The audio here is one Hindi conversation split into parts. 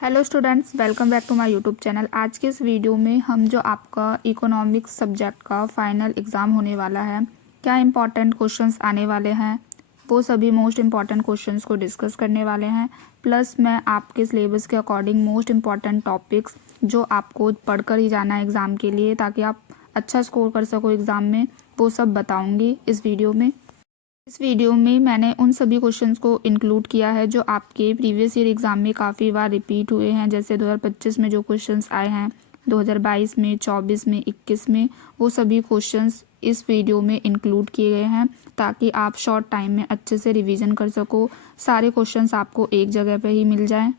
Hello students, welcome back to my YouTube channel. आज के इस वीडियो में हम जो आपका इकोनॉमिक्स सब्जेक्ट का फाइनल एग्ज़ाम होने वाला है, क्या इंपॉर्टेंट क्वेश्चंस आने वाले हैं, वो सभी मोस्ट इंपॉर्टेंट क्वेश्चंस को डिस्कस करने वाले हैं। प्लस मैं आपके सिलेबस के अकॉर्डिंग मोस्ट इंपॉर्टेंट टॉपिक्स जो आपको पढ़कर ही जाना है एग्ज़ाम के लिए, ताकि आप अच्छा स्कोर कर सको एग्ज़ाम में, वो सब बताऊँगी इस वीडियो में। इस वीडियो में मैंने उन सभी क्वेश्चंस को इंक्लूड किया है जो आपके प्रीवियस ईयर एग्ज़ाम में काफ़ी बार रिपीट हुए हैं। जैसे 2025 में जो क्वेश्चंस आए हैं, 2022 में, 24 में, 21 में, वो सभी क्वेश्चंस इस वीडियो में इंक्लूड किए गए हैं ताकि आप शॉर्ट टाइम में अच्छे से रिवीजन कर सको। सारे क्वेश्चंस आपको एक जगह पर ही मिल जाएँ।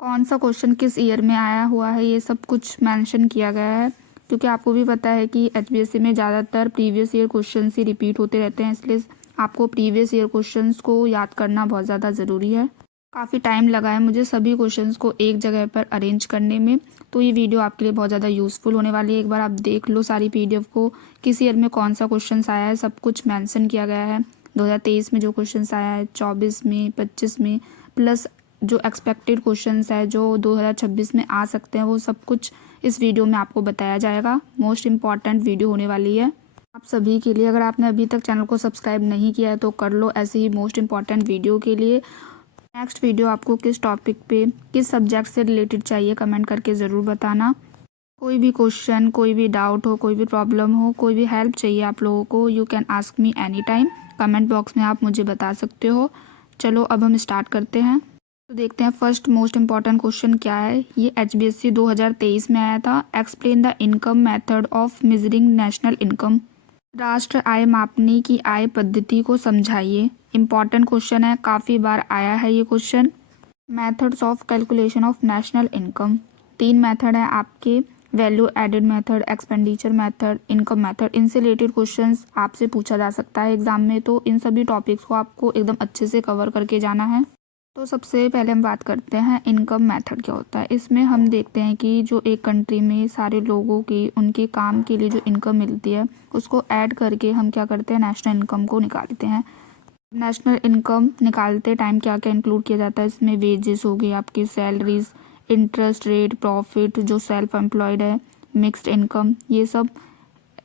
कौन सा क्वेश्चन किस ईयर में आया हुआ है, ये सब कुछ मेंशन किया गया है, क्योंकि आपको भी पता है कि एचपीएससी में ज़्यादातर प्रीवियस ईयर क्वेश्चंस ही रिपीट होते रहते हैं, इसलिए आपको प्रीवियस ईयर क्वेश्चंस को याद करना बहुत ज़्यादा ज़रूरी है। काफ़ी टाइम लगा है मुझे सभी क्वेश्चंस को एक जगह पर अरेंज करने में, तो ये वीडियो आपके लिए बहुत ज़्यादा यूज़फुल होने वाली है। एक बार आप देख लो सारी पीडीएफ को, किस ईयर में कौन सा क्वेश्चन आया है, सब कुछ मेंशन किया गया है। 2023 में जो क्वेश्चन आया है, 24 में, 25 में, प्लस जो एक्सपेक्टेड क्वेश्चंस है जो 2026 में आ सकते हैं, वो सब कुछ इस वीडियो में आपको बताया जाएगा। मोस्ट इम्पॉर्टेंट वीडियो होने वाली है आप सभी के लिए। अगर आपने अभी तक चैनल को सब्सक्राइब नहीं किया है तो कर लो, ऐसे ही मोस्ट इम्पॉर्टेंट वीडियो के लिए। नेक्स्ट वीडियो आपको किस टॉपिक पे, किस सब्जेक्ट से रिलेटेड चाहिए, कमेंट करके ज़रूर बताना। कोई भी क्वेश्चन, कोई भी डाउट हो, कोई भी प्रॉब्लम हो, कोई भी हेल्प चाहिए आप लोगों को, you can ask me any time. Comment box में आप मुझे बता सकते हो। चलो अब हम स्टार्ट करते हैं। तो देखते हैं फर्स्ट मोस्ट इम्पॉर्टेंट क्वेश्चन क्या है। ये एचबीएससी 2023 में आया था। Explain the income method of measuring national income. राष्ट्र आय मापने की आय पद्धति को समझाइए। इम्पॉर्टेंट क्वेश्चन है, काफ़ी बार आया है ये question. Methods of calculation of national income, 3 method है आपके, value added method, expenditure method, income method. इनसे रिलेटेड क्वेश्चंस आपसे पूछा जा सकता है एग्जाम में, तो इन सभी टॉपिक्स को आपको एकदम अच्छे से कवर करके जाना है। तो सबसे पहले हम बात करते हैं इनकम मेथड क्या होता है। इसमें हम देखते हैं कि जो एक कंट्री में सारे लोगों की उनके काम के लिए जो इनकम मिलती है, उसको ऐड करके हम क्या करते हैं, नेशनल इनकम को निकालते हैं। नेशनल इनकम निकालते टाइम क्या क्या इंक्लूड किया जाता है, इसमें वेजेस हो गई, आपकी सैलरीज, इंटरेस्ट रेट, प्रॉफिट, जो सेल्फ एम्प्लॉयड है, मिक्स्ड इनकम, ये सब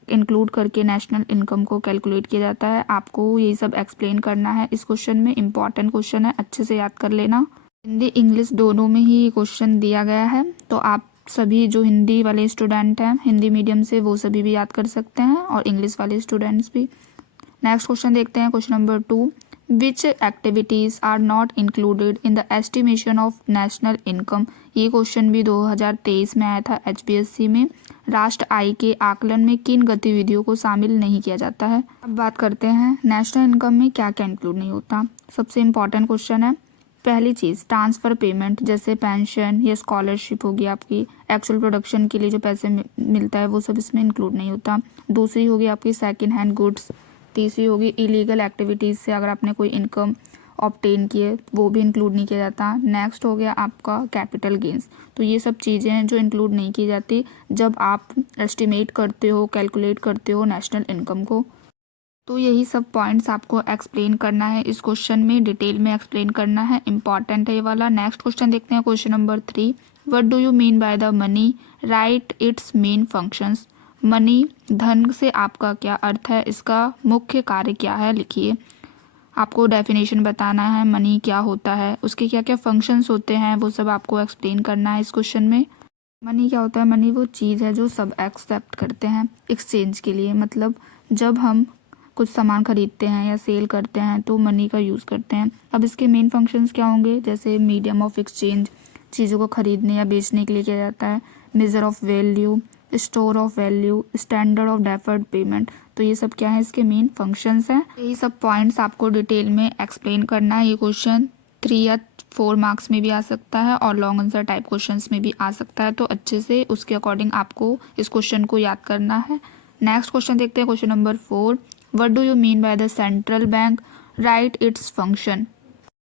इंक्लूड करके नेशनल इनकम को कैलकुलेट किया जाता है। आपको यही सब एक्सप्लेन करना है इस क्वेश्चन में। इंपॉर्टेंट क्वेश्चन है, अच्छे से याद कर लेना। हिंदी इंग्लिश दोनों में ही क्वेश्चन दिया गया है, तो आप सभी जो हिंदी वाले स्टूडेंट हैं हिंदी मीडियम से, वो सभी भी याद कर सकते हैं, और इंग्लिश वाले स्टूडेंट्स भी। नेक्स्ट क्वेश्चन देखते हैं, question number 2। Which activities are not included in the estimation of national income. ये क्वेश्चन भी 2023 में आया था एचपीएससी में। राष्ट्र आय के आकलन में किन गतिविधियों को शामिल नहीं किया जाता है। अब बात करते हैं नेशनल इनकम में क्या क्या इंक्लूड नहीं होता। सबसे इम्पॉर्टेंट क्वेश्चन है, पहली चीज़ ट्रांसफ़र पेमेंट, जैसे पेंशन या स्कॉलरशिप होगी, आपकी एक्चुअल प्रोडक्शन के लिए जो पैसे मिलता है, वो सब इसमें इंक्लूड नहीं होता। दूसरी होगी आपकी सेकेंड हैंड गुड्स। तीसरी होगी इलीगल एक्टिविटीज़ से अगर आपने कोई इनकम ऑब्टेन की है, वो भी इंक्लूड नहीं किया जाता। नेक्स्ट हो गया आपका कैपिटल गेंस। तो ये सब चीज़ें हैं जो इंक्लूड नहीं की जाती जब आप एस्टिमेट करते हो, कैलकुलेट करते हो नेशनल इनकम को। तो यही सब पॉइंट्स आपको एक्सप्लेन करना है इस क्वेश्चन में, डिटेल में एक्सप्लेन करना है, इंपॉर्टेंट है ये वाला। नेक्स्ट क्वेश्चन देखते हैं, question number 3। What do you mean by the money, right it's main functions. Money, धन से आपका क्या अर्थ है, इसका मुख्य कार्य क्या है, लिखिए। आपको डेफिनेशन बताना है, मनी क्या होता है, उसके क्या क्या फंक्शंस होते हैं, वो सब आपको एक्सप्लेन करना है इस क्वेश्चन में। मनी क्या होता है, मनी वो चीज़ है जो सब एक्सेप्ट करते हैं एक्सचेंज के लिए। मतलब जब हम कुछ सामान खरीदते हैं या सेल करते हैं तो मनी का यूज़ करते हैं। अब इसके मेन फंक्शंस क्या होंगे, जैसे मीडियम ऑफ एक्सचेंज, चीज़ों को खरीदने या बेचने के लिए किया जाता है। Major of value, store of value, standard of deferred payment. तो ये सब क्या है, इसके मेन फंक्शंस हैं। यही सब पॉइंट्स आपको डिटेल में एक्सप्लेन करना है। ये क्वेश्चन 3 या 4 मार्क्स में भी आ सकता है और लॉन्ग आंसर टाइप क्वेश्चंस में भी आ सकता है, तो अच्छे से उसके अकॉर्डिंग आपको इस क्वेश्चन को याद करना है। नेक्स्ट क्वेश्चन देखते हैं, question number 4। What do you mean by the central bank, right its function.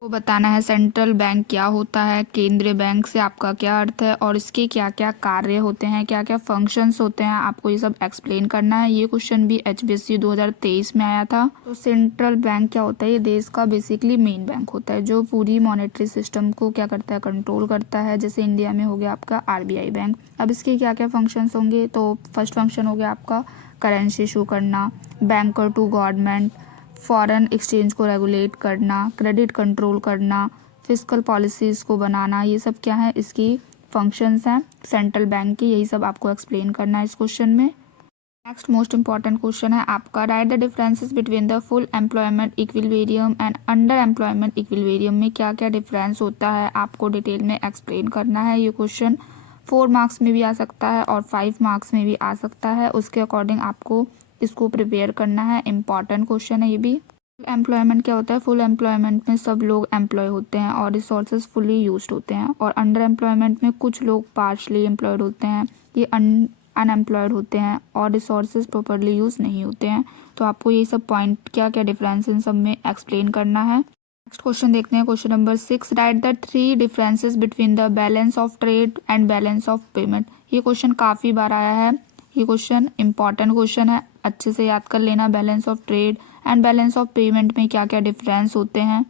वो बताना है सेंट्रल बैंक क्या होता है, केंद्रीय बैंक से आपका क्या अर्थ है और इसके क्या क्या कार्य होते हैं, क्या क्या फंक्शंस होते हैं, आपको ये सब एक्सप्लेन करना है। ये क्वेश्चन भी HBSC 2023 में आया था। तो सेंट्रल बैंक क्या होता है, ये देश का बेसिकली मेन बैंक होता है जो पूरी मॉनेटरी सिस्टम को क्या करता है, कंट्रोल करता है। जैसे इंडिया में हो गया आपका RBI बैंक। अब इसके क्या क्या फंक्शंस होंगे, तो फर्स्ट फंक्शन हो गया आपका करेंसी इशू करना, banker to government, foreign exchange को रेगुलेट करना, क्रेडिट कंट्रोल करना, फिस्कल पॉलिसीज़ को बनाना, ये सब क्या है, इसकी फंक्शंस हैं सेंट्रल बैंक की। यही सब आपको एक्सप्लेन करना है इस क्वेश्चन में। नेक्स्ट मोस्ट इंपॉर्टेंट क्वेश्चन है आपका, right the differences between the full employment equilibrium and under employment equilibrium में क्या क्या डिफरेंस होता है, आपको डिटेल में एक्सप्लेन करना है। ये क्वेश्चन 4 मार्क्स में भी आ सकता है और 5 मार्क्स में भी आ सकता है, उसके अकॉर्डिंग आपको इसको प्रिपेयर करना है। इम्पॉर्टेंट क्वेश्चन है ये भी। एम्प्लॉयमेंट क्या होता है, फुल एम्प्लॉयमेंट में सब लोग एम्प्लॉय होते हैं और रिसोर्सेज फुली यूज्ड होते हैं, और अंडर एम्प्लॉयमेंट में कुछ लोग पार्शली एम्प्लॉयड होते हैं, ये अनएम्प्लॉयड होते हैं और रिसोर्सेज प्रॉपरली यूज़ नहीं होते हैं। तो आपको ये सब पॉइंट क्या क्या डिफरेंस इन सब में एक्सप्लेन करना है। नेक्स्ट क्वेश्चन देखते हैं, question number 6, right the 3 differences between the balance of trade and balance of payment. ये क्वेश्चन काफ़ी बार आया है, ये क्वेश्चन इंपॉर्टेंट क्वेश्चन है, अच्छे से याद कर लेना। Balance of trade and balance of payment में क्या क्या डिफरेंस होते हैं।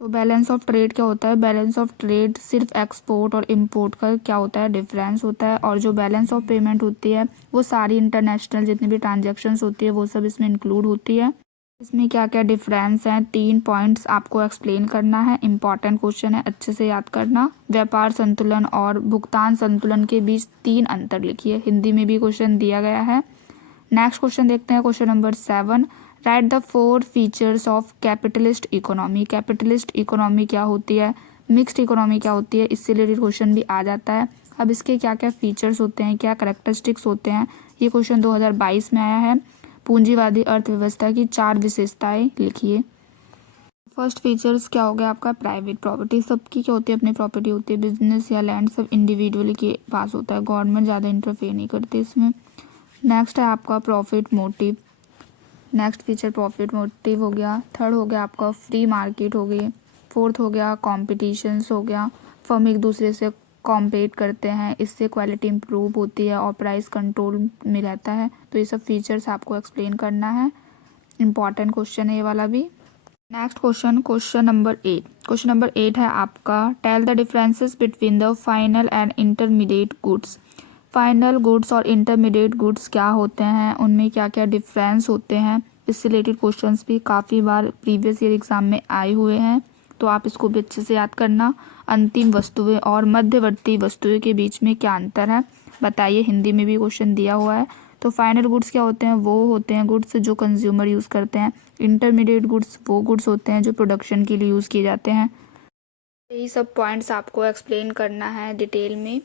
तो बैलेंस ऑफ ट्रेड क्या होता है, बैलेंस ऑफ ट्रेड सिर्फ एक्सपोर्ट और इंपोर्ट का क्या होता है, डिफरेंस होता है। और जो बैलेंस ऑफ पेमेंट होती है वो सारी इंटरनेशनल जितनी भी ट्रांजैक्शंस होती है वो सब इसमें इंक्लूड होती है। इसमें क्या क्या डिफरेंस हैं, 3 पॉइंट्स आपको एक्सप्लेन करना है। इंपॉर्टेंट क्वेश्चन है, अच्छे से याद करना। व्यापार संतुलन और भुगतान संतुलन के बीच 3 अंतर लिखिए, हिंदी में भी क्वेश्चन दिया गया है। नेक्स्ट क्वेश्चन देखते हैं, question number 7, right the 4 features of capitalist economy. Capitalist economy क्या होती है, मिक्स्ड इकोनॉमी क्या होती है, इससे रिलेटेड क्वेश्चन भी आ जाता है। अब इसके क्या क्या फीचर्स होते हैं, क्या करेक्टरिस्टिक्स होते हैं, ये क्वेश्चन 2022 में आया है। पूंजीवादी अर्थव्यवस्था की 4 विशेषताएं लिखिए। फर्स्ट फीचर्स क्या हो गया आपका, प्राइवेट प्रॉपर्टी, सबकी क्या होती है, अपनी प्रॉपर्टी होती है। बिजनेस या लैंड सब इंडिविजुअली के पास होता है, गवर्नमेंट ज़्यादा इंटरफेयर नहीं करती इसमें। नेक्स्ट है आपका profit motive, next feature profit motive हो गया। थर्ड हो गया आपका फ्री मार्केट हो गई। फोर्थ हो गया कॉम्पिटिशन्स हो गया, फर्म एक दूसरे से कॉम्पीट करते हैं, इससे क्वालिटी इंप्रूव होती है और प्राइस कंट्रोल में रहता है। तो ये सब फीचर्स आपको एक्सप्लेन करना है, इंपॉर्टेंट क्वेश्चन है ये वाला भी। Next question, question number 8, question number 8 है आपका, tell the differences between the final and intermediate goods. Final goods और इंटरमीडिएट गुड्स क्या होते हैं, उनमें क्या क्या डिफरेंस होते हैं, इससे रिलेटेड क्वेश्चंस भी काफ़ी बार प्रीवियस ईयर एग्जाम में आए हुए हैं, तो आप इसको भी अच्छे से याद करना। अंतिम वस्तुएं और मध्यवर्ती वस्तुएं के बीच में क्या अंतर है बताइए, हिंदी में भी क्वेश्चन दिया हुआ है। तो फाइनल गुड्स क्या होते हैं, वो होते हैं गुड्स जो कंज्यूमर यूज़ करते हैं। इंटरमीडिएट गुड्स वो गुड्स होते हैं जो प्रोडक्शन के लिए यूज़ किए जाते हैं। यही सब पॉइंट्स आपको एक्सप्लेन करना है डिटेल में,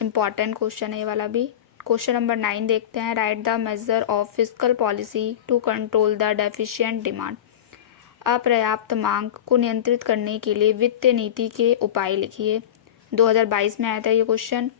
इम्पॉर्टेंट क्वेश्चन है ये वाला भी। क्वेश्चन नंबर 9 देखते हैं, write the measure of fiscal policy to control the deficient demand. अपर्याप्त मांग को नियंत्रित करने के लिए वित्तीय नीति के उपाय लिखिए। 2022 में आया था ये क्वेश्चन।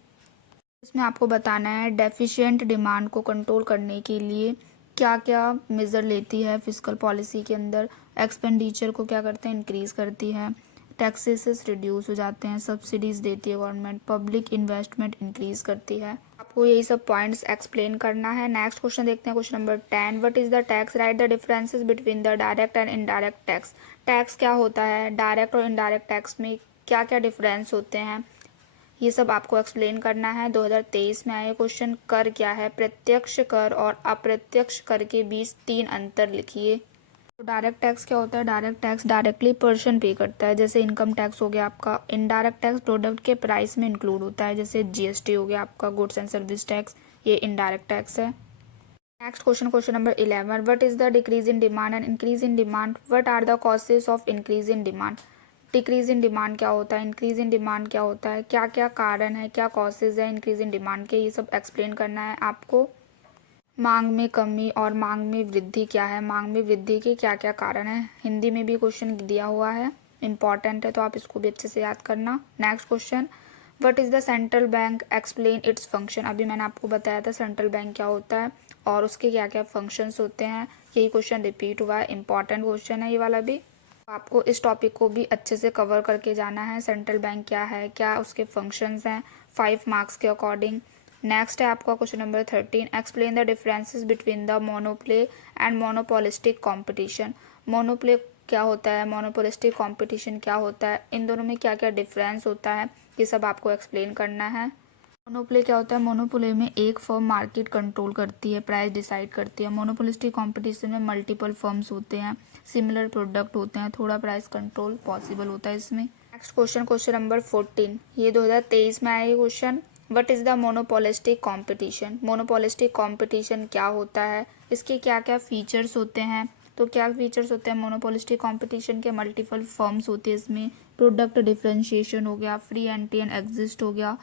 इसमें आपको बताना है डेफिशिएंट डिमांड को कंट्रोल करने के लिए क्या क्या मेजर लेती है फिस्कल पॉलिसी के अंदर। एक्सपेंडिचर को क्या करते हैं, इंक्रीज करती है। टैक्सेस रिड्यूस हो जाते हैं, सब्सिडीज देती है गवर्नमेंट, पब्लिक इन्वेस्टमेंट इंक्रीज करती है। आपको यही सब पॉइंट्स एक्सप्लेन करना है। नेक्स्ट क्वेश्चन देखते हैं, question number 10, what is the tax, right the differences between the direct and indirect tax. Tax क्या होता है, डायरेक्ट और इनडायरेक्ट टैक्स में क्या क्या डिफरेंस होते हैं, ये सब आपको एक्सप्लेन करना है। 2023 में आए क्वेश्चन, कर क्या है, प्रत्यक्ष कर और अप्रत्यक्ष कर के बीच 3 अंतर लिखिए। तो डायरेक्ट टैक्स क्या होता है, डायरेक्ट टैक्स डायरेक्टली पर्सन पे करता है, जैसे इनकम टैक्स हो गया आपका। इनडायरेक्ट टैक्स प्रोडक्ट के प्राइस में इंक्लूड होता है, जैसे GST हो गया आपका, गुड्स एंड सर्विस टैक्स, ये इनडायरेक्ट टैक्स है। Next question, question number 11, what is the decrease in demand and increase in demand, what are the causes of increase in demand. Decrease in demand क्या होता है, इंक्रीज इन डिमांड क्या होता है, क्या क्या कारण है, क्या कॉजेज है इंक्रीज इन डिमांड के, ये सब एक्सप्लेन करना है आपको। मांग में कमी और मांग में वृद्धि क्या है, मांग में वृद्धि के क्या क्या कारण है, हिंदी में भी क्वेश्चन दिया हुआ है, इंपॉर्टेंट है, तो आप इसको भी अच्छे से याद करना। Next question, what is the central bank, explain its function. अभी मैंने आपको बताया था सेंट्रल बैंक क्या होता है और उसके क्या क्या फंक्शंस होते हैं, यही क्वेश्चन रिपीट हुआ है, इंपॉर्टेंट क्वेश्चन है ये वाला भी। आपको इस टॉपिक को भी अच्छे से कवर करके जाना है। सेंट्रल बैंक क्या है, क्या उसके फंक्शंस हैं, 5 मार्क्स के अकॉर्डिंग। नेक्स्ट है आपका question number 13, explain the differences between the monopoly and monopolistic competition. Monopoly क्या होता है, मोनोपोलिस्टिक कंपटीशन क्या होता है, इन दोनों में क्या क्या डिफरेंस होता है, ये सब आपको एक्सप्लेन करना है। मोनोप्ले क्या होता है, मोनोपोले में एक फर्म मार्केट कंट्रोल करती है, प्राइस डिसाइड करती है। मोनोपोलिस्टिक कंपटीशन में मल्टीपल फर्म्स होते हैं, सिमिलर प्रोडक्ट होते हैं, थोड़ा प्राइस कंट्रोल पॉसिबल होता है इसमें। नेक्स्ट क्वेश्चन, क्वेश्चन नंबर 14, ये 2023 में आया ये question. What is the monopolistic competition. Monopolistic competition क्या होता है, इसके क्या क्या फीचर्स होते हैं। तो क्या फीचर्स होते हैं मोनोपोलिस्टिक कंपटीशन के, मल्टीपल फर्म्स होते हैं इसमें, प्रोडक्ट डिफरेंशिएशन हो गया, फ्री एंट्री एंड एग्जिस्ट हो गया,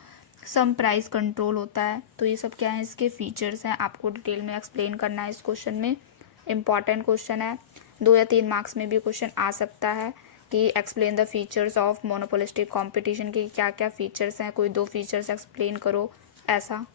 सम प्राइस कंट्रोल होता है। तो ये सब क्या है, इसके फीचर्स हैं, आपको डिटेल में एक्सप्लेन करना है इस क्वेश्चन में। इंपॉर्टेंट क्वेश्चन है, 2 या 3 मार्क्स में भी क्वेश्चन आ सकता है कि explain the features of monopolistic competition के क्या क्या फीचर्स हैं, कोई 2 फीचर्स एक्सप्लेन करो ऐसा।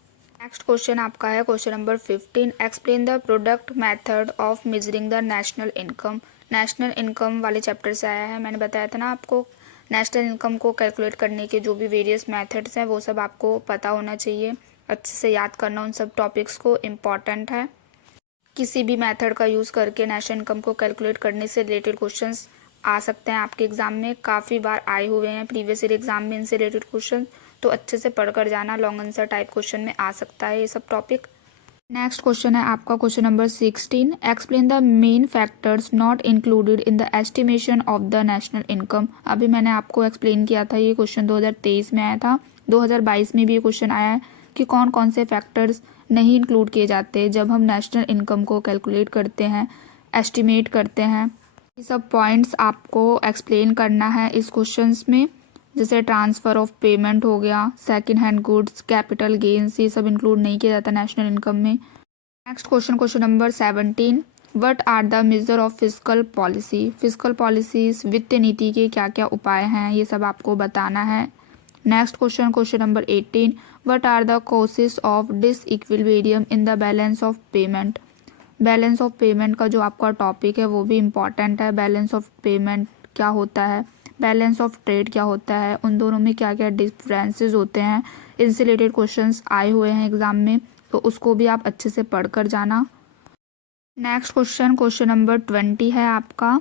नेक्स्ट क्वेश्चन आपका है question number 15, explain the product method of measuring the national income. National income वाले चैप्टर से आया है, मैंने बताया था ना आपको नेशनल इनकम को कैलकुलेट करने के जो भी वेरियस मेथड्स हैं वो सब आपको पता होना चाहिए, अच्छे से याद करना उन सब टॉपिक्स को, इम्पॉर्टेंट है। किसी भी मेथड का यूज़ करके नेशनल इनकम को कैलकुलेट करने से रिलेटेड क्वेश्चंस आ सकते हैं आपके एग्ज़ाम में, काफ़ी बार आए हुए हैं प्रीवियस ईयर एग्ज़ाम में इनसे रिलेटेड क्वेश्चन, तो अच्छे से पढ़कर जाना, लॉन्ग आंसर टाइप क्वेश्चन में आ सकता है ये सब टॉपिक। नेक्स्ट क्वेश्चन है आपका question number 16, explain the main factors not included in the estimation of the national income. अभी मैंने आपको एक्सप्लेन किया था, ये क्वेश्चन 2023 में आया था, 2022 में भी ये क्वेश्चन आया है कि कौन कौन से फैक्टर्स नहीं इंक्लूड किए जाते जब हम नेशनल इनकम को कैलकुलेट करते हैं, एस्टिमेट करते हैं। ये सब पॉइंट्स आपको एक्सप्लेन करना है इस क्वेश्चंस में, जैसे ट्रांसफ़र ऑफ पेमेंट हो गया, second hand goods, capital gains, ये सब इंक्लूड नहीं किया जाता नेशनल इनकम में। Next question, question number 17, what are the measure of fiscal policy. Fiscal policies, वित्तीय नीति के क्या क्या उपाय हैं, ये सब आपको बताना है। Next question, question number 18, what are the causes of disequilibrium in the balance of payment. Balance of payment का जो आपका टॉपिक है वो भी इम्पॉर्टेंट है। बैलेंस ऑफ पेमेंट क्या होता है, बैलेंस ऑफ ट्रेड क्या होता है, उन दोनों में क्या क्या डिफरेंसेस होते हैं, इनसे रिलेटेड क्वेश्चंस आए हुए हैं एग्जाम में, तो उसको भी आप अच्छे से पढ़ कर जाना। नेक्स्ट क्वेश्चन, क्वेश्चन नंबर 20 है आपका,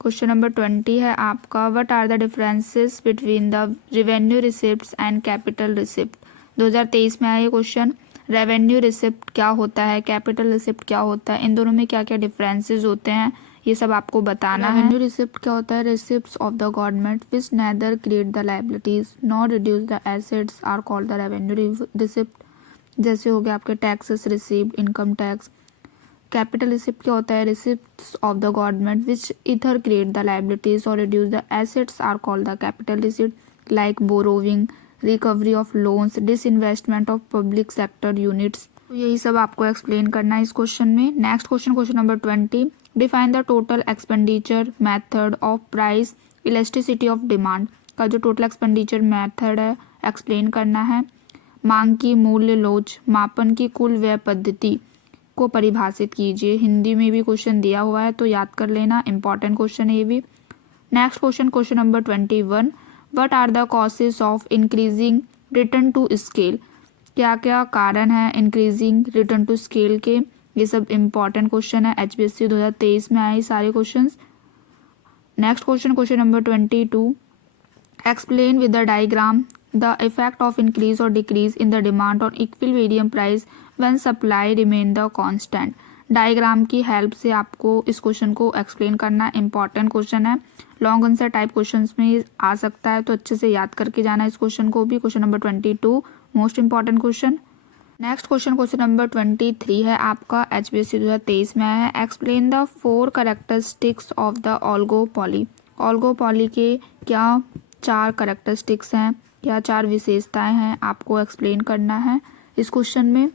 क्वेश्चन नंबर 20 है आपका, what are the differences between the revenue receipts and capital receipt. 2023 में आया ये क्वेश्चन। रेवेन्यू रिसिप्ट क्या होता है, कैपिटल रिसिप्ट क्या होता है, इन दोनों में क्या क्या डिफरेंसेस होते हैं, ये सब आपको बताना है। रेवेन्यू रिसिप्ट क्या होता है, receipts of the government which neither create the liabilities nor reduce the assets are called the revenue receipt. जैसे हो गया आपके taxes received, income tax. Capital receipt क्या होता है, receipts of the government which either create the liabilities or reduce the assets are called the capital receipt, like borrowing, recovery of loans, disinvestment of public sector units. तो यही सब आपको एक्सप्लेन करना है इस क्वेश्चन में। Next question, question number 20, define the total expenditure method of price elasticity of demand. का जो टोटल एक्सपेंडिचर मेथड है एक्सप्लेन करना है। मांग की मूल्य लोच, मापन की कुल व्यय पद्धति को परिभाषित कीजिए। हिंदी में भी क्वेश्चन दिया हुआ है तो याद कर लेना, इंपॉर्टेंट क्वेश्चन है ये भी। Next question, question number 21, what are the causes of increasing return to scale. क्या क्या कारण है इंक्रीजिंग रिटर्न टू स्केल के, ये सब इंपॉर्टेंट क्वेश्चन है, HPSC 2023 में आए सारे questions. Next question, question number 22, explain with the diagram the effect of increase और decrease in the demand on equilibrium price when supply remain the constant. Diagram की हेल्प से आपको इस क्वेश्चन को एक्सप्लेन करना, इंपॉर्टेंट क्वेश्चन है, लॉन्ग आंसर टाइप क्वेश्चंस में आ सकता है, तो अच्छे से याद करके जाना इस क्वेश्चन को भी। Question number 22 most important question. Next question, question number 23 है आपका, HPSC 2023 में आया है। Explain the 4 characteristics of the oligopoly. Oligopoly के क्या 4 कैरेक्टरिस्टिक्स हैं, क्या 4 विशेषताएं हैं, आपको एक्सप्लेन करना है इस क्वेश्चन में।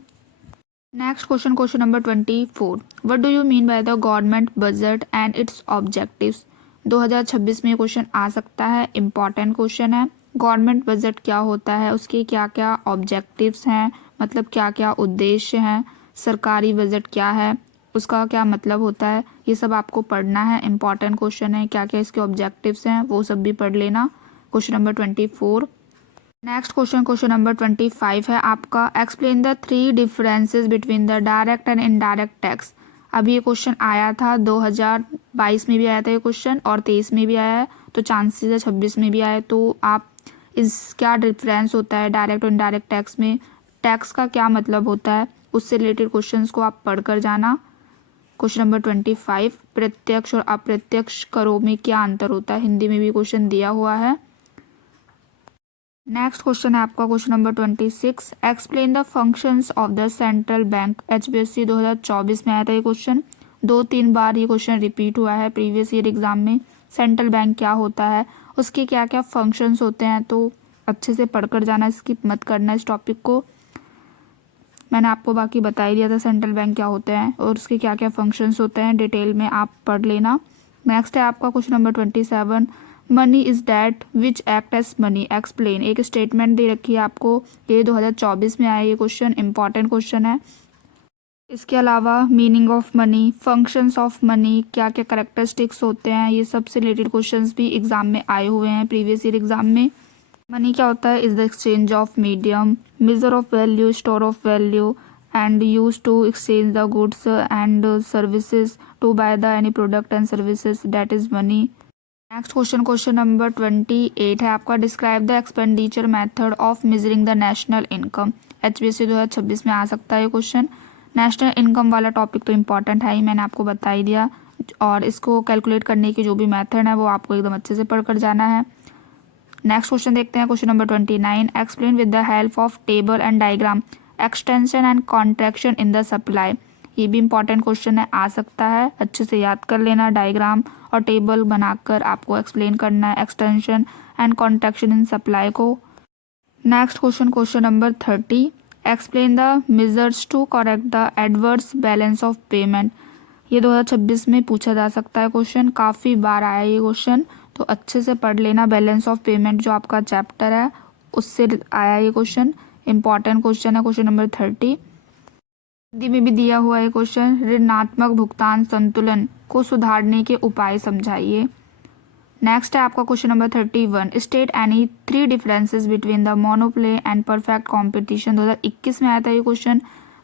Next question, question number 24, what do you mean by the government budget and it's objectives. 2026 में क्वेश्चन आ सकता है, इंपॉर्टेंट क्वेश्चन है। गवर्नमेंट बजट क्या होता है, उसके क्या क्या ऑब्जेक्टिव्स हैं, मतलब क्या क्या उद्देश्य हैं, सरकारी बजट क्या है, उसका क्या मतलब होता है, ये सब आपको पढ़ना है। इंपॉर्टेंट क्वेश्चन है, क्या क्या इसके ऑब्जेक्टिव्स हैं वो सब भी पढ़ लेना। Question number 24। Next question number 25 है आपका, explain the 3 differences between the direct and indirect tax. अभी ये क्वेश्चन आया था 2022 में भी आया था ये क्वेश्चन, और 23 में भी आया है, तो चांसेस है 26 में भी आए। तो आप इस क्या डिफरेंस होता है डायरेक्ट और इनडायरेक्ट टैक्स में, टैक्स का क्या मतलब होता है, उससे रिलेटेड क्वेश्चंस को आप पढ़ कर जाना। क्वेश्चन नंबर 25, प्रत्यक्ष और अप्रत्यक्ष करों में क्या अंतर होता है, हिंदी में भी क्वेश्चन दिया हुआ है। नेक्स्ट क्वेश्चन है आपका question number 26, explain the functions of the central bank. HBSC 2024 में आया था ये क्वेश्चन, 2-3 बार ये क्वेश्चन रिपीट हुआ है प्रीवियस ईयर एग्जाम में। सेंट्रल बैंक क्या होता है, उसके क्या क्या फंक्शंस होते हैं, तो अच्छे से पढ़कर जाना, स्किप मत करना इस टॉपिक को। मैंने आपको बाकी बता ही दिया था सेंट्रल बैंक क्या होते हैं और उसके क्या क्या फंक्शंस होते हैं, डिटेल में आप पढ़ लेना। नेक्स्ट है आपका question number 27, money is that which act as money, explain. एक स्टेटमेंट दे रखी है आपको, ये 2024 में आया ये क्वेश्चन, इंपॉर्टेंट क्वेश्चन है। इसके अलावा meaning of money, functions of money, क्या क्या करेक्टरिस्टिक्स होते हैं, ये सब से रिलेटेड क्वेश्चंस भी एग्जाम में आए हुए हैं प्रीवियस ईयर एग्जाम में। मनी क्या होता है, is the exchange of medium, measure of value, store of value and use to exchange the goods and services to buy the any product and services, that is money. Next question number 28 है आपका, describe the expenditure method of measuring the national income. HBSC 2026 में आ सकता है ये क्वेश्चन। नेशनल इनकम वाला टॉपिक तो इम्पॉर्टेंट है ही, मैंने आपको बता ही दिया, और इसको कैलकुलेट करने की जो भी मेथड है वो आपको एकदम अच्छे से पढ़ कर जाना है। नेक्स्ट क्वेश्चन देखते हैं, question number 29, explain with the help of table and diagram extension and contraction in the supply. ये भी इंपॉर्टेंट क्वेश्चन है, आ सकता है, अच्छे से याद कर लेना। डायग्राम और टेबल बनाकर आपको एक्सप्लेन करना है extension and contraction in supply को। Next question number 30, explain the measures to correct the adverse balance of payment. ये 2026 में पूछा जा सकता है क्वेश्चन, काफ़ी बार आया ये क्वेश्चन, तो अच्छे से पढ़ लेना। बैलेंस ऑफ पेमेंट जो आपका चैप्टर है उससे आया ये क्वेश्चन, इंपॉर्टेंट क्वेश्चन है। क्वेश्चन नंबर 30 हिंदी में भी दिया हुआ है क्वेश्चन, ऋणात्मक भुगतान संतुलन को सुधारने के उपाय समझाइए। नेक्स्ट है आपका question number 31, state any 3 differences between the monopoly and perfect competition. 2021 में आया था ये क्वेश्चन।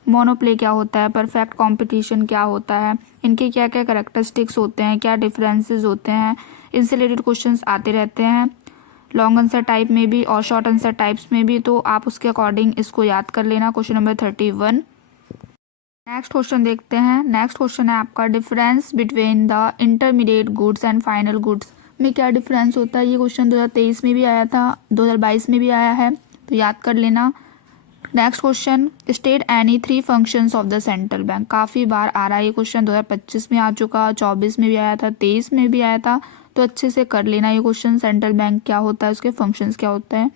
मोनोप्ले क्या होता है, परफेक्ट कॉम्पिटिशन क्या होता है, इनके क्या क्या करेक्टरिस्टिक्स होते हैं, क्या डिफरेंसेस होते हैं, इनसे रिलेटेड क्वेश्चंस आते रहते हैं लॉन्ग आंसर टाइप में भी और शॉर्ट आंसर टाइप्स में भी, तो आप उसके अकॉर्डिंग इसको याद कर लेना। Question number 31। नेक्स्ट क्वेश्चन देखते हैं। नेक्स्ट क्वेश्चन है आपका, difference between the intermediate goods and final goods में क्या डिफरेंस होता है। ये क्वेश्चन 2023 में भी आया था, 2022 में भी आया है, तो याद कर लेना। Next question, state any 3 functions of the central bank. काफ़ी बार आ रहा है ये क्वेश्चन, 2025 में आ चुका, 24 में भी आया था, 23 में भी आया था, तो अच्छे से कर लेना ये क्वेश्चन। सेंट्रल बैंक क्या होता है, उसके फंक्शंस क्या होते हैं।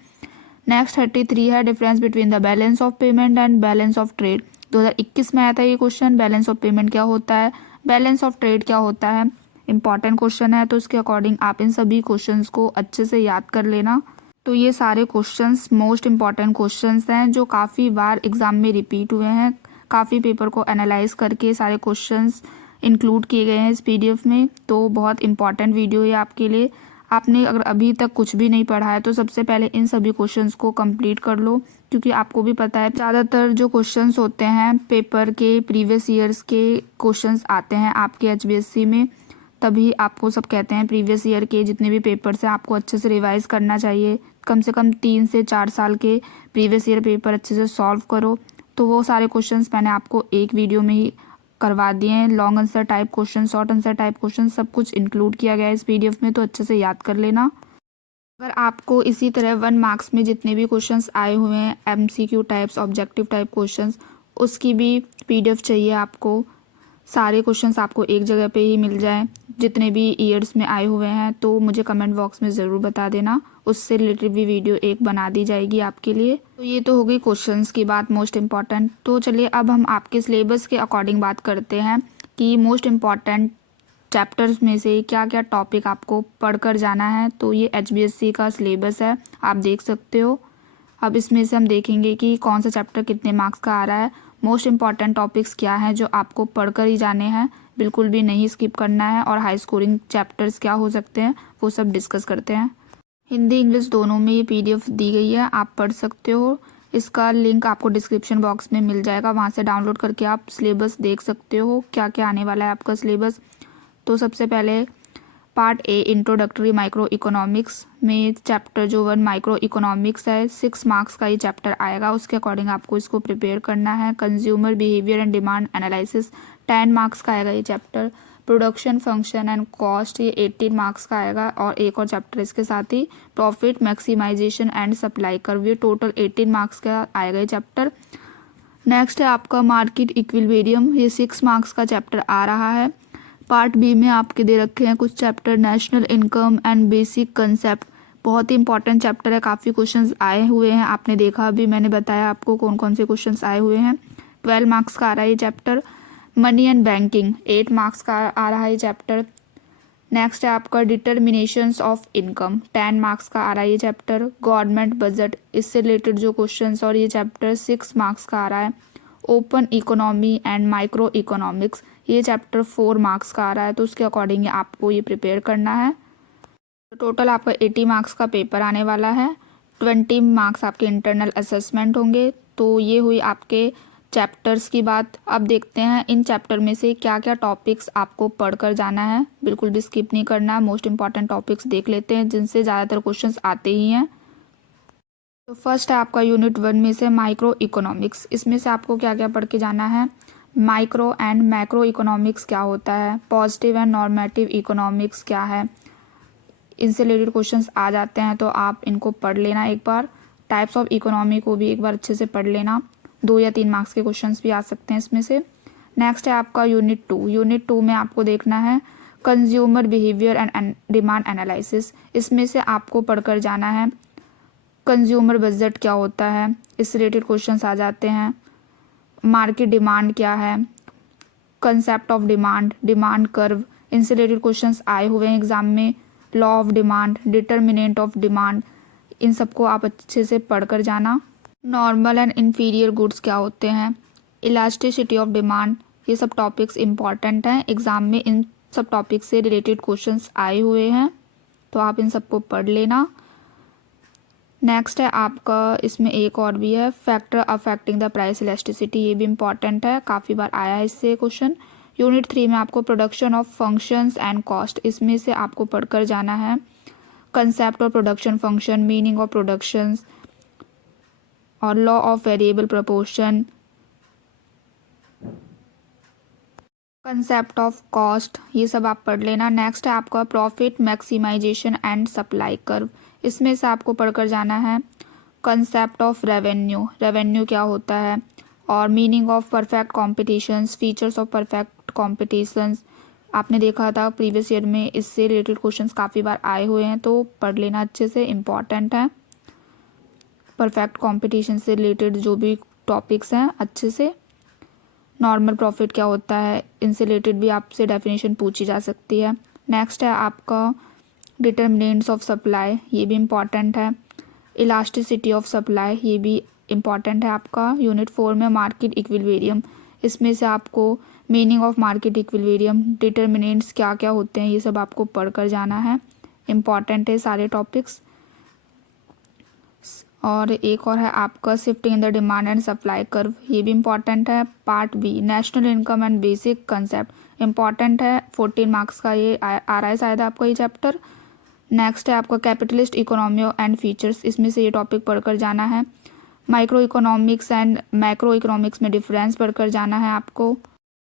नेक्स्ट 33 है, difference between the balance of payment and balance of trade. 2021 में आया था ये क्वेश्चन, बैलेंस ऑफ पेमेंट क्या होता है, बैलेंस ऑफ ट्रेड क्या होता है। इंपॉर्टेंट क्वेश्चन है, तो उसके अकॉर्डिंग आप इन सभी क्वेश्चंस को अच्छे से याद कर लेना। तो ये सारे क्वेश्चंस मोस्ट इंपॉर्टेंट क्वेश्चंस हैं जो काफ़ी बार एग्जाम में रिपीट हुए हैं। काफ़ी पेपर को एनालाइज करके सारे क्वेश्चंस इंक्लूड किए गए हैं इस PDF में, तो बहुत इंपॉर्टेंट वीडियो है आपके लिए। आपने अगर अभी तक कुछ भी नहीं पढ़ा है तो सबसे पहले इन सभी क्वेश्चंस को कंप्लीट कर लो, क्योंकि आपको भी पता है ज़्यादातर जो क्वेश्चंस होते हैं पेपर के प्रीवियस ईयर्स के क्वेश्चंस आते हैं आपके HBSC में, तभी आपको सब कहते हैं प्रीवियस ईयर के जितने भी पेपर्स हैं आपको अच्छे से रिवाइज़ करना चाहिए। कम से कम 3 से 4 साल के प्रीवियस ईयर पेपर अच्छे से सॉल्व करो। तो वो सारे क्वेश्चंस मैंने आपको एक वीडियो में ही करवा दिए हैं। Long answer type question, short answer type question, सब कुछ इंक्लूड किया गया है इस PDF में, तो अच्छे से याद कर लेना। अगर आपको इसी तरह 1 मार्क्स में जितने भी क्वेश्चंस आए हुए हैं MCQ types, objective type questions, उसकी भी PDF चाहिए आपको, सारे क्वेश्चंस आपको एक जगह पे ही मिल जाए जितने भी ईयर्स में आए हुए हैं, तो मुझे कमेंट बॉक्स में ज़रूर बता देना, उससे रिलेटेड भी वीडियो एक बना दी जाएगी आपके लिए। तो ये तो हो गई क्वेश्चंस की बात मोस्ट इम्पॉर्टेंट। तो चलिए अब हम आपके सिलेबस के अकॉर्डिंग बात करते हैं कि मोस्ट इम्पॉर्टेंट चैप्टर्स में से क्या क्या टॉपिक आपको पढ़कर जाना है। तो ये HBSC का सिलेबस है, आप देख सकते हो। अब इसमें से हम देखेंगे कि कौन सा चैप्टर कितने मार्क्स का आ रहा है। मोस्ट इम्पॉर्टेंट टॉपिक्स क्या हैं जो आपको पढ़कर ही जाने हैं, बिल्कुल भी नहीं स्किप करना है, और हाई स्कोरिंग चैप्टर्स क्या हो सकते हैं वो सब डिस्कस करते हैं। हिंदी इंग्लिश दोनों में ये PDF दी गई है, आप पढ़ सकते हो। इसका लिंक आपको डिस्क्रिप्शन बॉक्स में मिल जाएगा, वहाँ से डाउनलोड करके आप सिलेबस देख सकते हो क्या क्या आने वाला है आपका सिलेबस। तो सबसे पहले part A introductory micro economics में चैप्टर जो 1 माइक्रो इकोनॉमिक्स है, 6 मार्क्स का ये चैप्टर आएगा, उसके अकॉर्डिंग आपको इसको प्रिपेयर करना है। Consumer behaviour and demand analysis 10 marks का आएगा ये chapter. Production function and cost ये 18 मार्क्स का आएगा, और एक और चैप्टर इसके साथ ही profit maximisation and supply curve, ये टोटल 18 मार्क्स का आएगा ये चैप्टर। नेक्स्ट है आपका मार्केट इक्विलिब्रियम, ये 6 मार्क्स का चैप्टर आ रहा है। पार्ट बी में आपके दे रखे हैं कुछ chapter, national income and basic concept, बहुत ही इंपॉर्टेंट चैप्टर है, काफ़ी क्वेश्चंस आए हुए हैं, आपने देखा अभी मैंने बताया आपको कौन कौन से क्वेश्चंस आए हुए हैं। 12 मार्क्स का आ रहा है ये chapter. Money and banking 8 marks का आ रहा है ये चैप्टर। नेक्स्ट है आपका डिटर्मिनेशंस ऑफ इनकम, 10 मार्क्स का आ रहा है ये चैप्टर। गवर्नमेंट बजट, इससे रिलेटेड जो क्वेश्चंस, और ये चैप्टर 6 मार्क्स का आ रहा है। Open economy and micro economics, ये चैप्टर 4 मार्क्स का आ रहा है, तो उसके अकॉर्डिंग आपको ये प्रिपेयर करना है। तो टोटल आपका 80 मार्क्स का पेपर आने वाला है, 20 मार्क्स आपके इंटरनल असेसमेंट होंगे। तो ये हुई आपके चैप्टर्स की बात। अब देखते हैं इन चैप्टर में से क्या क्या टॉपिक्स आपको पढ़कर जाना है, बिल्कुल भी स्किप नहीं करना है। मोस्ट इंपॉर्टेंट टॉपिक्स देख लेते हैं जिनसे ज़्यादातर क्वेश्चंस आते ही हैं। तो फर्स्ट है आपका यूनिट 1 में से माइक्रो इकोनॉमिक्स, इसमें से आपको क्या क्या पढ़ के जाना है। माइक्रो एंड मैक्रो इकोनॉमिक्स क्या होता है, पॉजिटिव एंड नॉर्मेटिव इकोनॉमिक्स क्या है, इनसे रिलेटेड क्वेश्चंस आ जाते हैं, तो आप इनको पढ़ लेना एक बार। टाइप्स ऑफ इकोनॉमी को भी एक बार अच्छे से पढ़ लेना, 2 या 3 मार्क्स के क्वेश्चंस भी आ सकते हैं इसमें से। नेक्स्ट है आपका यूनिट 2, यूनिट 2 में आपको देखना है consumer behaviour and demand analysis, इसमें से आपको पढ़कर जाना है कंज्यूमर बजट क्या होता है, इससे रिलेटेड क्वेश्चंस आ जाते हैं। मार्केट डिमांड क्या है, concept of demand, demand curve, इनसे रिलेटेड क्वेश्चंस आए हुए हैं एग्जाम में। Law of demand, determinant of demand, इन सबको आप अच्छे से पढ़कर जाना। नॉर्मल एंड इन्फीरियर गुड्स क्या होते हैं, इलास्टिसिटी ऑफ डिमांड, ये सब टॉपिक्स इम्पॉर्टेंट हैं एग्जाम में, इन सब टॉपिक्स से रिलेटेड क्वेश्चंस आए हुए हैं, तो आप इन सबको पढ़ लेना। नेक्स्ट है आपका, इसमें एक और भी है, factor affecting the price elasticity, ये भी इम्पॉर्टेंट है, काफ़ी बार आया है इससे क्वेश्चन। यूनिट 3 में आपको production of functions and cost, इसमें से आपको पढ़कर जाना है concept of production function, meaning of productions, और law of variable proportion, concept of cost, ये सब आप पढ़ लेना। नेक्स्ट है आपका profit maximisation and supply curve, इसमें से आपको पढ़कर जाना है कंसेप्ट ऑफ रेवेन्यू, रेवेन्यू क्या होता है, और meaning of perfect competitions, features of perfect competitions, आपने देखा था प्रीवियस ईयर में, इससे रिलेटेड क्वेश्चंस काफ़ी बार आए हुए हैं, तो पढ़ लेना अच्छे से, इम्पॉर्टेंट है। परफेक्ट कॉम्पिटिशन से रिलेटेड जो भी टॉपिक्स हैं अच्छे से। नॉर्मल प्रॉफिट क्या होता है, इनसे रिलेटेड भी आपसे डेफिनेशन पूछी जा सकती है। नेक्स्ट है आपका डिटर्मिनेंट्स ऑफ सप्लाई, ये भी इम्पॉर्टेंट है। इलास्टिसिटी ऑफ सप्लाई, ये भी इम्पॉर्टेंट है आपका। यूनिट 4 में मार्केट इक्विलिब्रियम, इसमें से आपको meaning of market equilibrium, determinants क्या क्या होते हैं, ये सब आपको पढ़कर जाना है, इम्पॉर्टेंट है सारे टॉपिक्स। और एक और है आपका shifting in the demand and supply curve, ये भी इम्पॉर्टेंट है। Part B national income and basic concept, important है, 14 मार्क्स का ये आ रहा है शायद आपका ये चैप्टर। नेक्स्ट है आपका कैपिटलिस्ट इकोनॉमी एंड फीचर्स, इसमें से ये टॉपिक पढ़कर जाना है। Micro economics and macro economics में डिफरेंस पढ़कर जाना है आपको।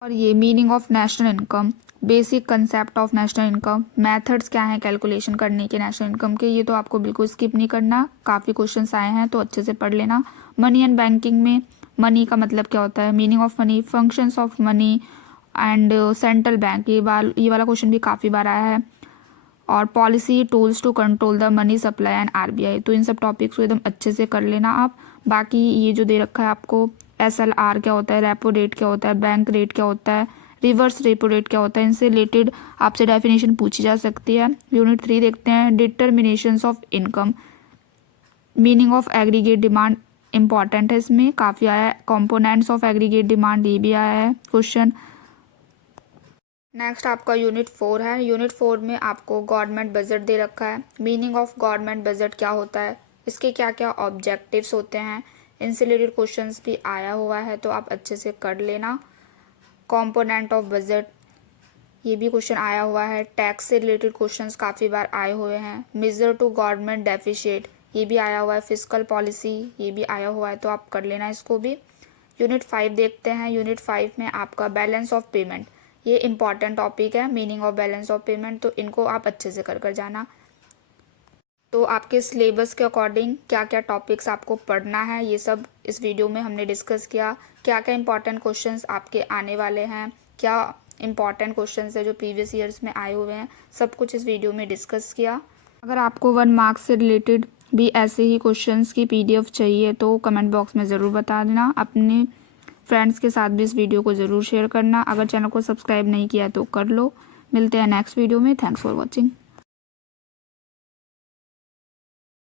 और ये meaning of national income, basic concept of national income, methods क्या हैं कैलकुलेशन करने के नेशनल इनकम के, ये तो आपको बिल्कुल स्किप नहीं करना, काफ़ी क्वेश्चंस आए हैं तो अच्छे से पढ़ लेना। मनी एंड बैंकिंग में मनी का मतलब क्या होता है, meaning of money, functions of money and central bank, ये वाला क्वेश्चन भी काफ़ी बार आया है। और policy tools to control the money supply and RBI, तो इन सब टॉपिक्स को एकदम अच्छे से कर लेना आप। बाकी ये जो दे रखा है आपको, SLR क्या होता है, रेपो रेट क्या होता है, बैंक रेट क्या होता है, रिवर्स रेपो रेट क्या होता है, इनसे रिलेटेड आपसे डेफिनेशन पूछी जा सकती है। यूनिट 3 देखते हैं determinations of income, meaning of aggregate demand important है, इसमें काफ़ी आया है। कंपोनेंट्स ऑफ एग्रीगेट डिमांड, ये भी आया है क्वेश्चन। नेक्स्ट आपका यूनिट 4 है। यूनिट 4 में आपको गवर्नमेंट बजट दे रखा है। मीनिंग ऑफ गवर्नमेंट बजट क्या होता है, इसके क्या क्या ऑब्जेक्टिव्स होते हैं, इनसे रिलेटेड क्वेश्चंस भी आया हुआ है, तो आप अच्छे से कर लेना। कंपोनेंट ऑफ बजट, ये भी क्वेश्चन आया हुआ है। टैक्स से रिलेटेड क्वेश्चंस काफ़ी बार आए हुए हैं। मेजर टू गवर्नमेंट डेफिशिएट, ये भी आया हुआ है। फिस्कल पॉलिसी, ये भी आया हुआ है, तो आप कर लेना इसको भी। यूनिट 5 देखते हैं। यूनिट 5 में आपका बैलेंस ऑफ पेमेंट, ये इंपॉर्टेंट टॉपिक है। Meaning of balance of payment, तो इनको आप अच्छे से कर जाना। तो आपके सिलेबस के अकॉर्डिंग क्या क्या टॉपिक्स आपको पढ़ना है, ये सब इस वीडियो में हमने डिस्कस किया। क्या क्या इंपॉर्टेंट क्वेश्चंस आपके आने वाले हैं, क्या इंपॉर्टेंट क्वेश्चंस है जो प्रीवियस ईयर्स में आए हुए हैं, सब कुछ इस वीडियो में डिस्कस किया। अगर आपको 1 मार्क्स से रिलेटेड भी ऐसे ही क्वेश्चंस की PDF चाहिए तो कमेंट बॉक्स में ज़रूर बता देना। अपने फ्रेंड्स के साथ भी इस वीडियो को ज़रूर शेयर करना। अगर चैनल को सब्सक्राइब नहीं किया तो कर लो। मिलते हैं नेक्स्ट वीडियो में। Thanks for watching.